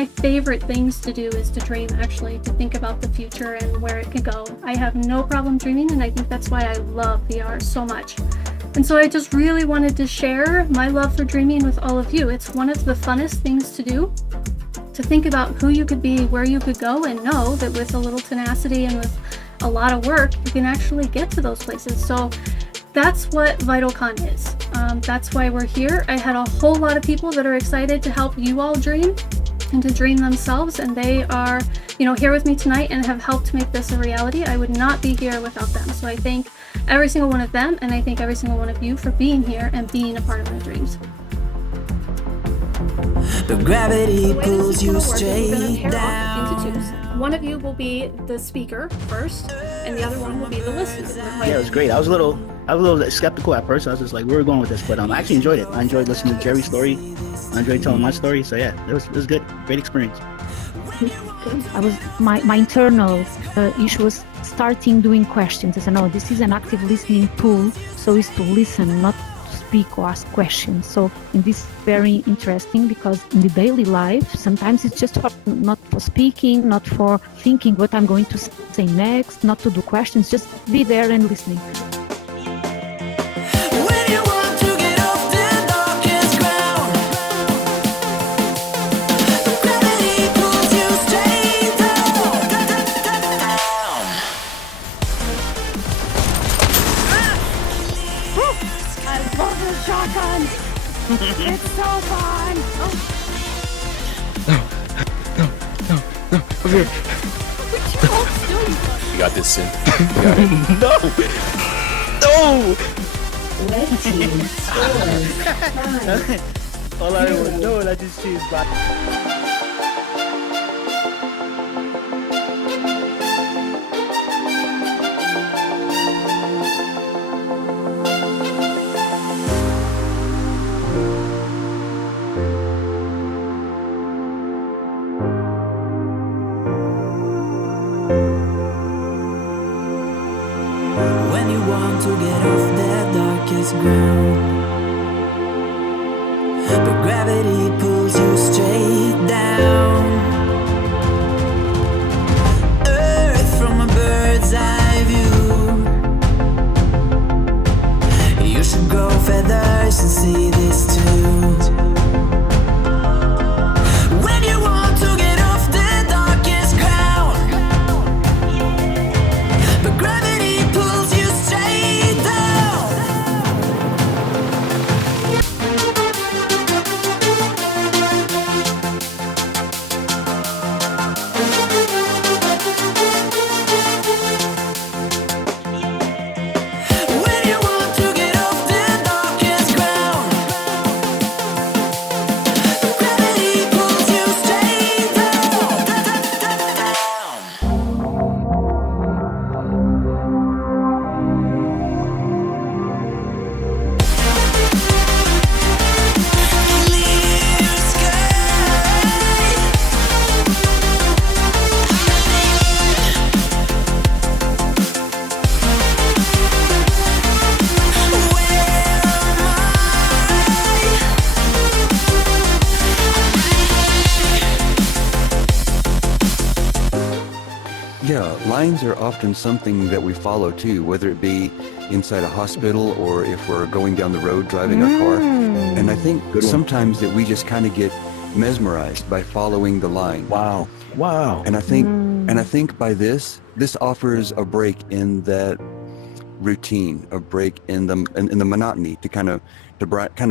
my favorite things to do is to dream, actually, to think about the future and where it could go. I have no problem dreaming, and I think that's why I love VR so much. And so I just really wanted to share my love for dreaming with all of you. It's one of the funnest things to do, to think about who you could be, where you could go, and know that with a little tenacity and with a lot of work, you can actually get to those places. So that's what VitalCon is. That's why we're here. I had a whole lot of people that are excited to help you all dream and to dream themselves, and they are, here with me tonight and have helped make this a reality. I would not be here without them. So I thank every single one of them, and I thank every single one of you for being here and being a part of my dreams. The gravity pulls you straight down. Into twos. One of you will be the speaker first, and the other one will be the listener. Yeah, it was great. I was a little skeptical at first. I was just like, where are we going with this? But I actually enjoyed it. I enjoyed listening to Jerry's story. I enjoyed telling my story. So yeah, it was good. Great experience. I was my internal issue was starting doing questions. I said, no, this is an active listening tool, so it's to listen, not to speak or ask questions. So in this very interesting, because in the daily life, sometimes it's just not for speaking, not for thinking what I'm going to say next, not to do questions, just be there and listening. It's so fun! No, over here. You got this, Sin. You got it. No! Red team scores 5. All I was doing, I just choose black. When you want to get off that darkest ground, but gravity pulls you straight down. Earth from a bird's eye view. You should grow feathers and see this too. When you want to get off the darkest ground, but gravity pulls you straight down. When you want to get off the darkest ground, gravity pulls you straight down. Clear sky. Yeah, lines are often something that we follow too, whether it be inside a hospital or if we're going down the road driving our car. And I think sometimes that we just kind of get mesmerized by following the line. Wow. And I think by this offers a break in that routine, a break in the monotony to kind of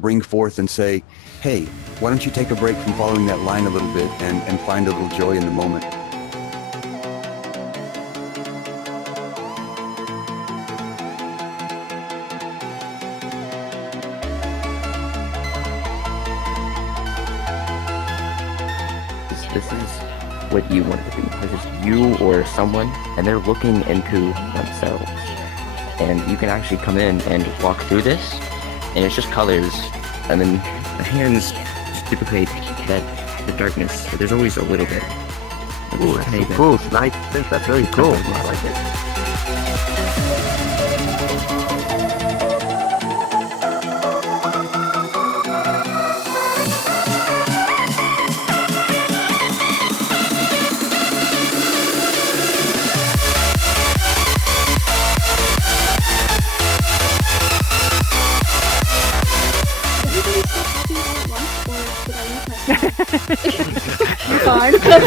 bring forth and say, hey, why don't you take a break from following that line a little bit and find a little joy in the moment. This is what you want it to be. This is you or someone, and they're looking into themselves. And you can actually come in and walk through this, and it's just colors, and then the hands just duplicate the darkness. But there's always a little bit. Ooh, that's so cool. I think that's really cool. I like it.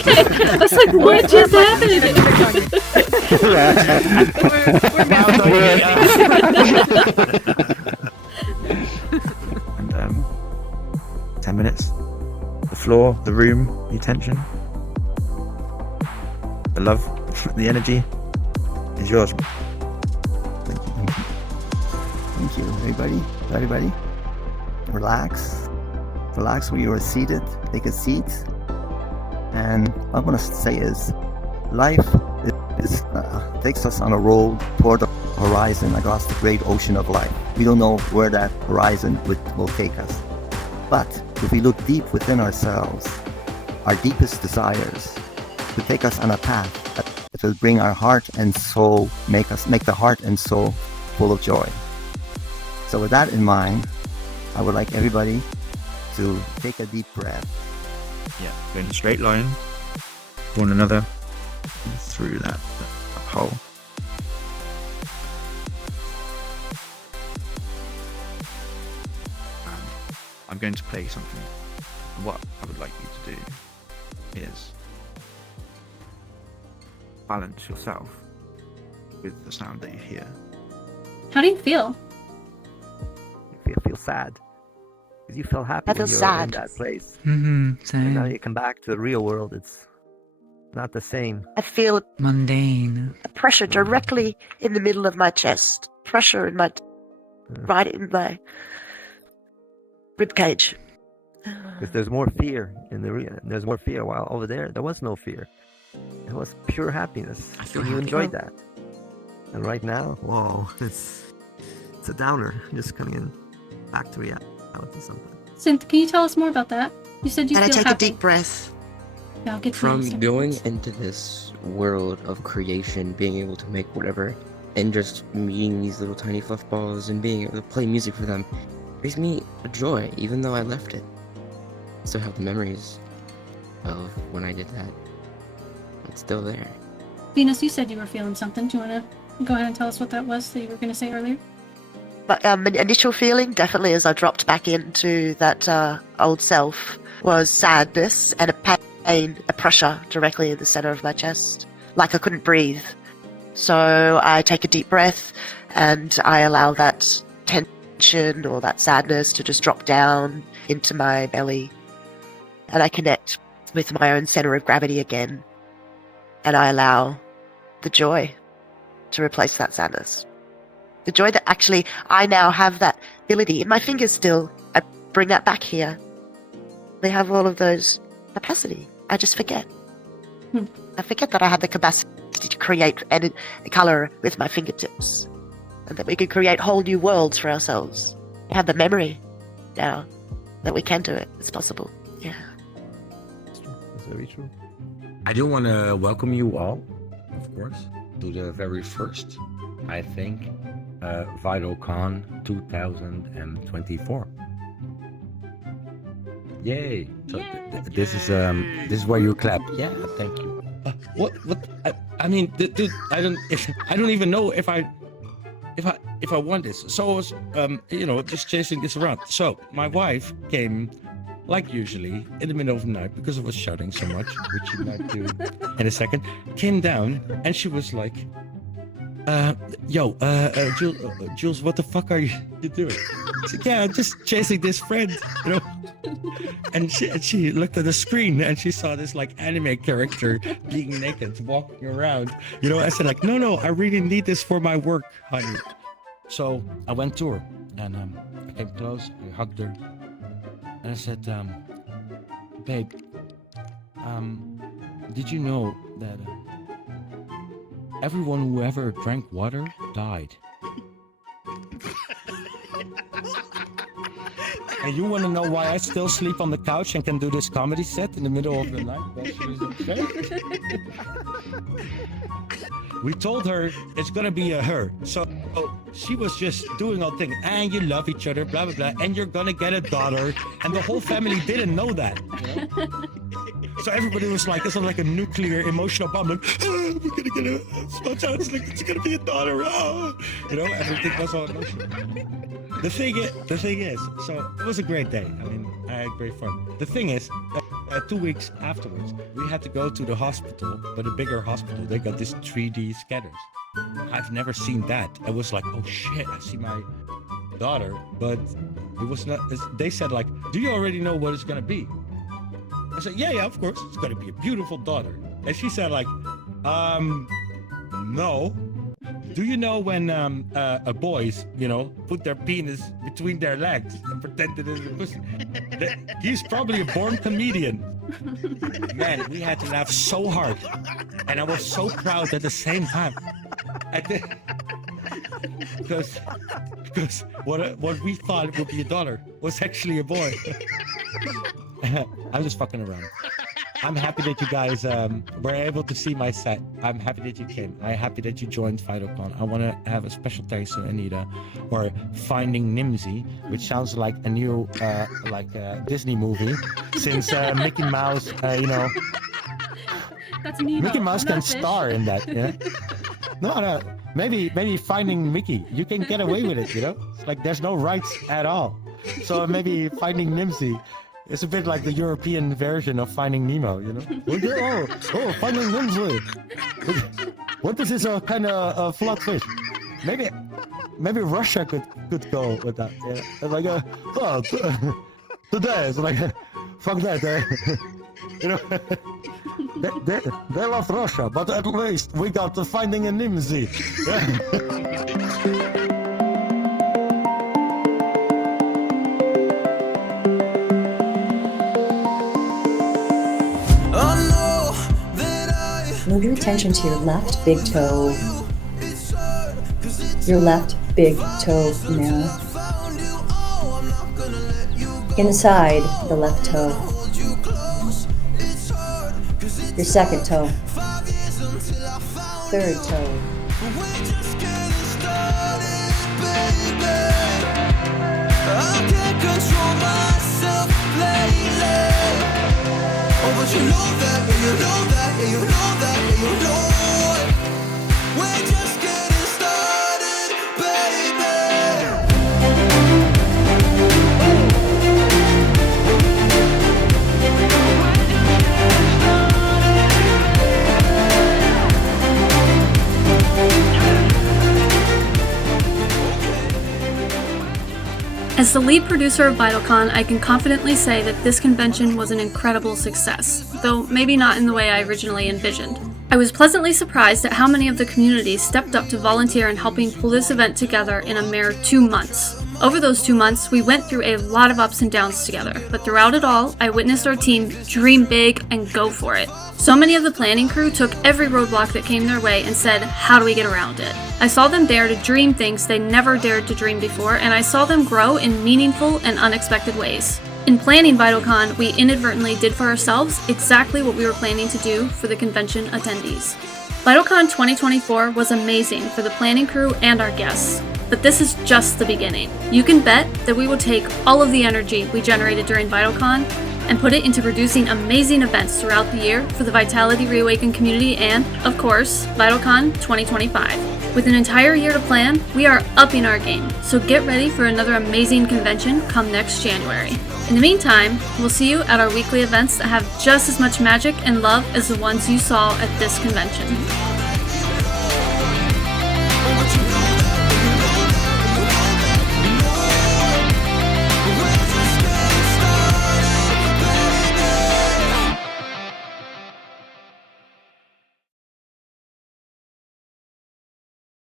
I was like, what just happened? And 10 minutes. The floor, the room, the attention, the love, the energy is yours. Thank you. Thank you, everybody. Relax where you are seated. Take a seat. And what I want to say is, life takes us on a road toward the horizon across the great ocean of life. We don't know where that horizon will take us. But if we look deep within ourselves, our deepest desires will take us on a path that will bring our heart and soul, make the heart and soul full of joy. So with that in mind, I would like everybody to take a deep breath. Yeah, go in a straight line, one another, through that hole. I'm going to play something. What I would like you to do is balance yourself with the sound that you hear. How do you feel? You feel sad. Because you feel happy I feel when you're sad. in that place. Mm-hmm. And now Same. you come back to the real world, it's not the same. I feel Mundane. pressure directly in the middle of my chest. Pressure in my right in my rib cage. Because there's more fear in the real. There's more fear. While over there was no fear. It was pure happiness. I feel And you happy. enjoyed that. And right now, whoa, it's a downer. Just coming in back to reality something. Synth, can you tell us more about that? You said you And I feel take happy. a deep breath. Yeah, I'll get to From next going time. into this world of creation, being able to make whatever, and just meeting these little tiny fluff balls and being able to play music for them, brings me a joy, even though I left it. Still have the memories of when I did that. It's still there. Venus, you said you were feeling something. Do you want to go ahead and tell us what that was that you were going to say earlier? My initial feeling, definitely as I dropped back into that old self, was sadness and a pain, a pressure directly in the center of my chest, like I couldn't breathe. So I take a deep breath and I allow that tension or that sadness to just drop down into my belly. And I connect with my own center of gravity again. And I allow the joy to replace that sadness. The joy that actually I now have that ability in my fingers still. I bring that back here. They have all of those capacity. I just forget. I forget that I have the capacity to create any color with my fingertips. And that we can create whole new worlds for ourselves. We have the memory now that we can do it. It's possible. Yeah. It's very true. I do want to welcome you all, of course, to the very first, I think, VitalCon 2024. Yay! So this is where you clap. Yeah, thank you. What? I mean, dude, I don't even know if I want this. So I was, just chasing this around. So my wife came, like usually, in the middle of the night because I was shouting so much, which she might do in a second. Came down and she was like, Jules, what the fuck are you doing? I said, yeah, I'm just chasing this friend, And she looked at the screen and she saw this like anime character being naked, walking around. I said like, no, I really need this for my work, honey. So I went to her and I came close, I hugged her, and I said, babe, did you know that everyone who ever drank water died? And you want to know why I still sleep on the couch and can do this comedy set in the middle of the night? Well, she was okay. We told her it's gonna be a her. So she was just doing all thing. And you love each other, blah, blah, blah. And you're gonna get a daughter. And the whole family didn't know that. So everybody was like, it's like a nuclear emotional bomb. Like, we're gonna get a small child. It's gonna be a daughter. Oh. Everything was all emotional. The thing is, so it was a great day. I mean, I had great fun. The thing is, 2 weeks afterwards, we had to go to the hospital, but a bigger hospital. They got this 3D scanners. I've never seen that. I was like, oh shit, I see my daughter, but it was not. They said like, do you already know what it's gonna be? I said, yeah, of course, it's gonna be a beautiful daughter. And she said like, no. Do you know when boys, put their penis between their legs and pretend it is a pussy? He's probably a born comedian. Man, we had to laugh so hard, and I was so proud at the same time. Because what we thought would be a daughter was actually a boy. I'm just fucking around. I'm happy that you guys were able to see my set. I'm happy that you came. I'm happy that you joined VitalCon. I want to have a special thanks to Anita for Finding Nimzy, which sounds like a new Disney movie, since Mickey Mouse, That's Nemo, Mickey Mouse can not fish. star in that. Yeah. No. Maybe Finding Mickey. You can get away with it. It's like there's no rights at all. So maybe Finding Nimzy. It's a bit like the European version of Finding Nemo, Finding Nimzy. What is this kind of flatfish? Maybe Russia could go with that. Yeah, it's like today it's like fuck that. They love Russia, but at least we got the Finding a Nimzy. Move your attention to your left big toe. Your left big toe now. Inside the left toe. Your second toe. Third toe. We're just getting started, baby. As the lead producer of VitalCon, I can confidently say that this convention was an incredible success, though maybe not in the way I originally envisioned. I was pleasantly surprised at how many of the community stepped up to volunteer in helping pull this event together in a mere 2 months. Over those 2 months, we went through a lot of ups and downs together, but throughout it all, I witnessed our team dream big and go for it. So many of the planning crew took every roadblock that came their way and said, how do we get around it? I saw them dare to dream things they never dared to dream before, and I saw them grow in meaningful and unexpected ways. In planning VitalCon, we inadvertently did for ourselves exactly what we were planning to do for the convention attendees. VitalCon 2024 was amazing for the planning crew and our guests, but this is just the beginning. You can bet that we will take all of the energy we generated during VitalCon and put it into producing amazing events throughout the year for the Vitality Reawakened community and, of course, VitalCon 2025. With an entire year to plan, we are upping our game, so get ready for another amazing convention come next January. In the meantime, we'll see you at our weekly events that have just as much magic and love as the ones you saw at this convention.